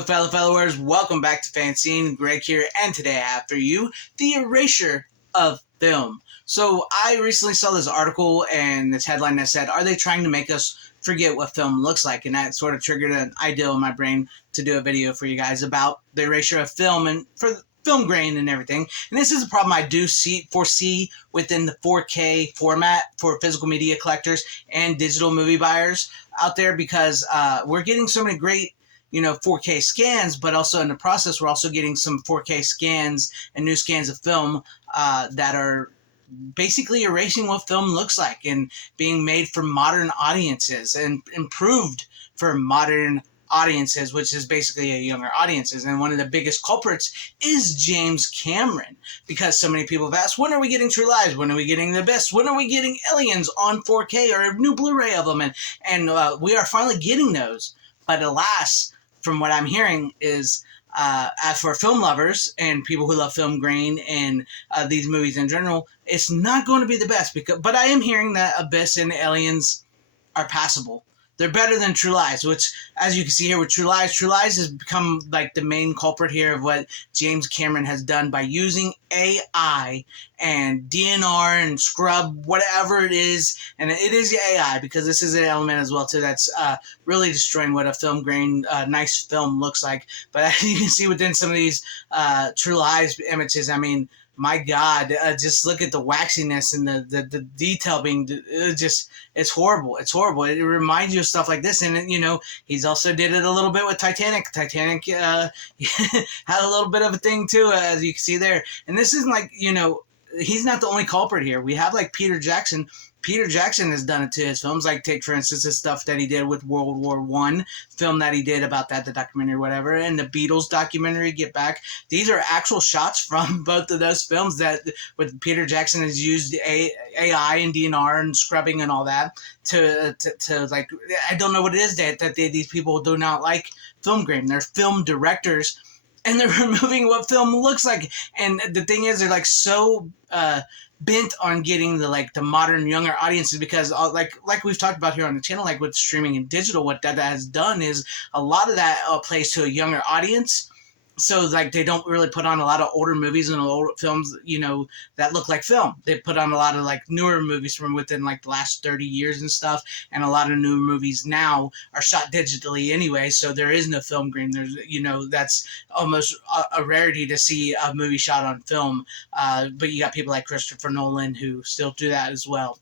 Hello, fellow followers. Welcome back to FanZcene. Greg here, and today I have for you the Erasure of Film. So I recently saw this article and this headline that said, "Are they trying to make us forget what film looks like?" And that sort of triggered an idea in my brain to do a video for you guys about the erasure of film and for film grain and everything. And this is a problem I do foresee within the 4K format for physical media collectors and digital movie buyers out there, because we're getting so many great 4K scans, but also in the process, we're also getting some 4K scans and new scans of film that are basically erasing what film looks like and being made for modern audiences and improved for modern audiences, which is basically a younger audiences. And one of the biggest culprits is James Cameron, because so many people have asked, when are we getting True Lies? When are we getting The Abyss? When are we getting Aliens on 4K or a new Blu-ray of them? And we are finally getting those. But alas, from what I'm hearing is, as for film lovers and people who love film grain and these movies in general, it's not going to be the best. But I am hearing that Abyss and Aliens are passable. They're better than True Lies, which, as you can see here with True Lies has become like the main culprit here of what James Cameron has done by using AI and DNR and scrub, whatever it is. And it is the AI, because this is an element as well too that's really destroying what a film grain, nice film looks like. But as you can see within some of these True Lies images, I mean, my God, just look at the waxiness and the detail being it's horrible. It's horrible. It reminds you of stuff like this. And, he's also did it a little bit with Titanic. Titanic had a little bit of a thing too, as you can see there. And this isn't like, he's not the only culprit here. We have like Peter Jackson. Peter Jackson has done it to his films. Like, take, for instance, the stuff that he did with World War I, film that he did about that, the documentary or whatever, and the Beatles documentary, Get Back. These are actual shots from both of those films that with Peter Jackson has used AI and DNR and scrubbing and all that to like, I don't know what it is that these people do not like film grain. They're film directors, and they're removing what film looks like. And the thing is, they're like so bent on getting the modern younger audiences, because like we've talked about here on the channel, like with streaming and digital, what that has done is a lot of that plays to a younger audience. So like they don't really put on a lot of older movies and older films, that look like film. They put on a lot of like newer movies from within like the last 30 years and stuff. And a lot of newer movies now are shot digitally anyway. So there is no film grain. There's, that's almost a rarity to see a movie shot on film. But you got people like Christopher Nolan who still do that as well,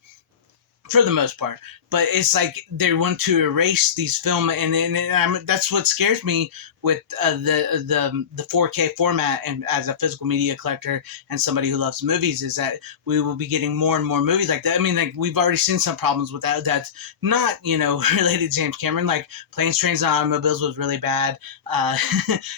for the most part. But it's like they want to erase these film, and that's what scares me with the 4K format, and as a physical media collector and somebody who loves movies, is that we will be getting more and more movies like that. I mean, like, we've already seen some problems with that that's not related to James Cameron. Like Planes, Trains, and Automobiles was really bad,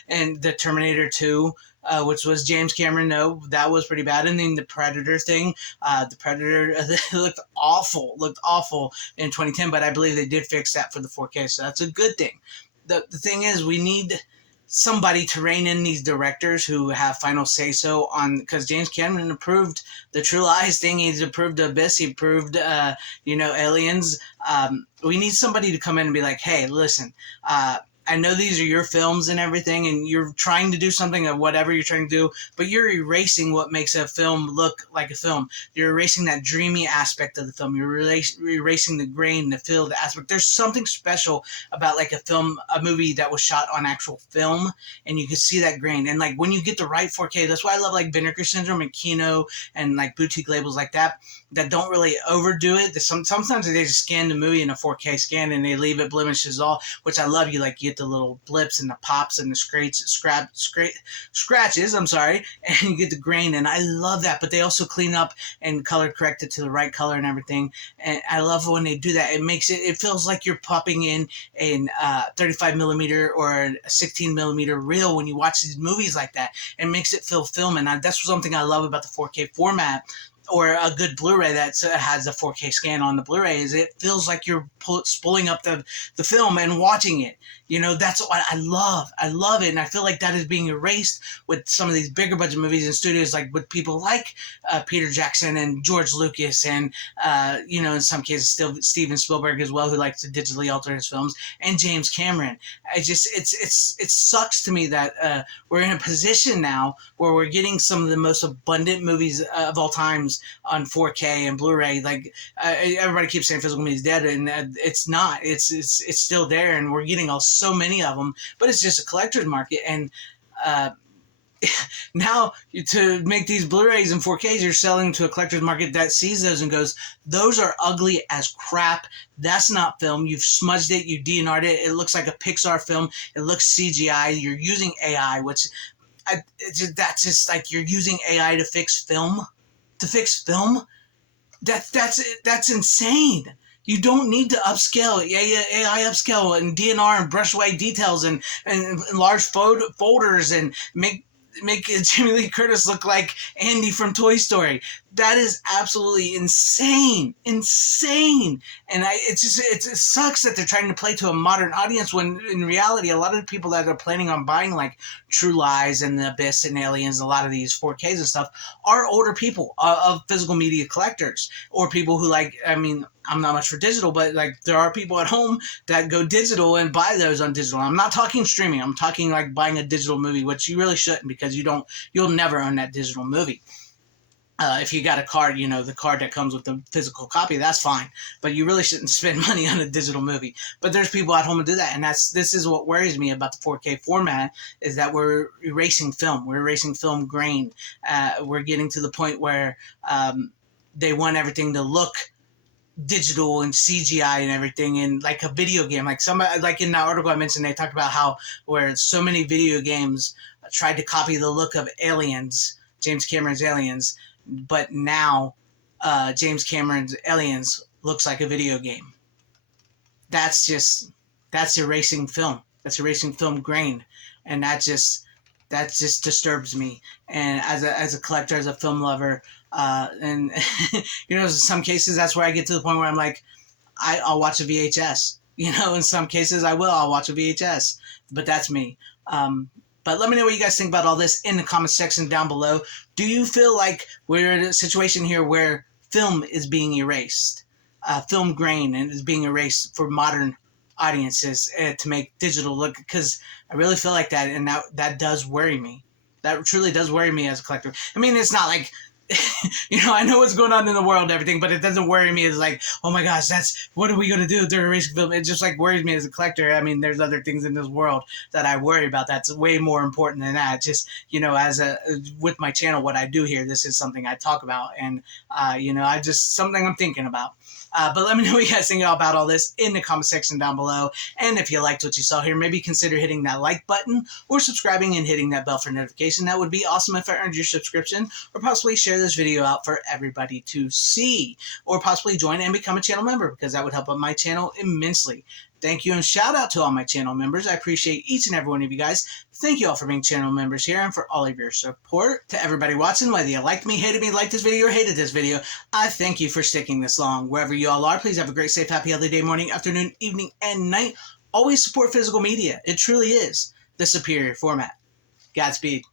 and the Terminator 2, which was James Cameron, no, that was pretty bad. And then the Predator thing, the Predator looked awful in 2010, but I believe they did fix that for the 4K, so that's a good thing. The thing is, we need somebody to rein in these directors who have final say-so on, because James Cameron approved the True Lies thing, he's approved Abyss, he approved, Aliens. We need somebody to come in and be like, hey, listen, I know these are your films and everything, and you're trying to do something of whatever you're trying to do, but you're erasing what makes a film look like a film. You're erasing that dreamy aspect of the film. You're erasing the grain, the feel, the aspect. There's something special about like a movie that was shot on actual film, and you can see that grain. And like when you get the right 4K, that's why I love like Vinegar Syndrome and Kino and like boutique labels like that don't really overdo it. Sometimes they just scan the movie in a 4K scan and they leave it blemishes all, which I love. You get the little blips and the pops and the scratches, I'm sorry, and you get the grain, and I love that. But they also clean up and color correct it to the right color and everything, and I love when they do that. It feels like you're popping in 35 millimeter or a 16 millimeter reel when you watch these movies like that. It makes it feel film, and that's something I love about the 4K format, or a good Blu-ray that has a 4K scan on the Blu-ray, is it feels like you're spooling up the film and watching it. That's what I love. I love it. And I feel like that is being erased with some of these bigger budget movies and studios, like with people like Peter Jackson and George Lucas and, in some cases still Steven Spielberg as well, who likes to digitally alter his films, and James Cameron. It sucks to me that we're in a position now where we're getting some of the most abundant movies of all times on 4K and Blu-ray. Like everybody keeps saying physical media is dead, and it's not. It's still there, and we're getting so many of them. But it's just a collector's market, and now to make these Blu-rays and 4Ks, you're selling to a collector's market that sees those and goes, "Those are ugly as crap. That's not film. You've smudged it. You DNR'd it. It looks like a Pixar film. It looks CGI. You're using AI, which." That's just like you're using AI to fix film. To fix film, that's insane. You don't need to upscale AI upscale and DNR and brush away details and large folders and make Jamie Lee Curtis look like Andy from Toy Story. That is absolutely insane, insane. And it sucks that they're trying to play to a modern audience when in reality, a lot of the people that are planning on buying like True Lies and The Abyss and Aliens, a lot of these 4Ks and stuff, are older people of physical media collectors, or people who I'm not much for digital, but like there are people at home that go digital and buy those on digital. I'm not talking streaming. I'm talking like buying a digital movie, which you really shouldn't, because you'll never own that digital movie. If you got a card, the card that comes with the physical copy, that's fine. But you really shouldn't spend money on a digital movie. But there's people at home who do that, and this is what worries me about the 4K format, is that we're erasing film. We're erasing film grain. We're getting to the point where they want everything to look digital and CGI and everything, and like a video game. Like in that article I mentioned, they talked about how where so many video games tried to copy the look of Aliens, James Cameron's Aliens, but now James Cameron's Aliens looks like a video game. That's erasing film. That's erasing film grain, and that just disturbs me. And as a collector, as a film lover, and in some cases that's where I get to the point where I'm like, I'll watch a VHS. In some cases I'll watch a VHS, but that's me. But let me know what you guys think about all this in the comment section down below. Do you feel like we're in a situation here where film is being erased? Film grain and is being erased for modern audiences to make digital look? Because I really feel like that, and that does worry me. That truly does worry me as a collector. I mean, it's not like, I know what's going on in the world and everything, but it doesn't worry me as like, oh my gosh, what are we going to do during erasing film? It just like worries me as a collector. I mean, there's other things in this world that I worry about that's way more important than that. Just, with my channel, what I do here, this is something I talk about, and, something I'm thinking about. But let me know what you guys think about all this in the comment section down below. And if you liked what you saw here, maybe consider hitting that like button or subscribing and hitting that bell for notification. That would be awesome if I earned your subscription, or possibly share this video out for everybody to see, or possibly join and become a channel member, because that would help out my channel immensely. Thank you, and shout out to all my channel members. I appreciate each and every one of you guys. Thank you all for being channel members here and for all of your support. To everybody watching, whether you liked me, hated me, liked this video, or hated this video, I thank you for sticking this long. Wherever you all are, please have a great, safe, happy, healthy day, morning, afternoon, evening, and night. Always support physical media. It truly is the superior format. Godspeed.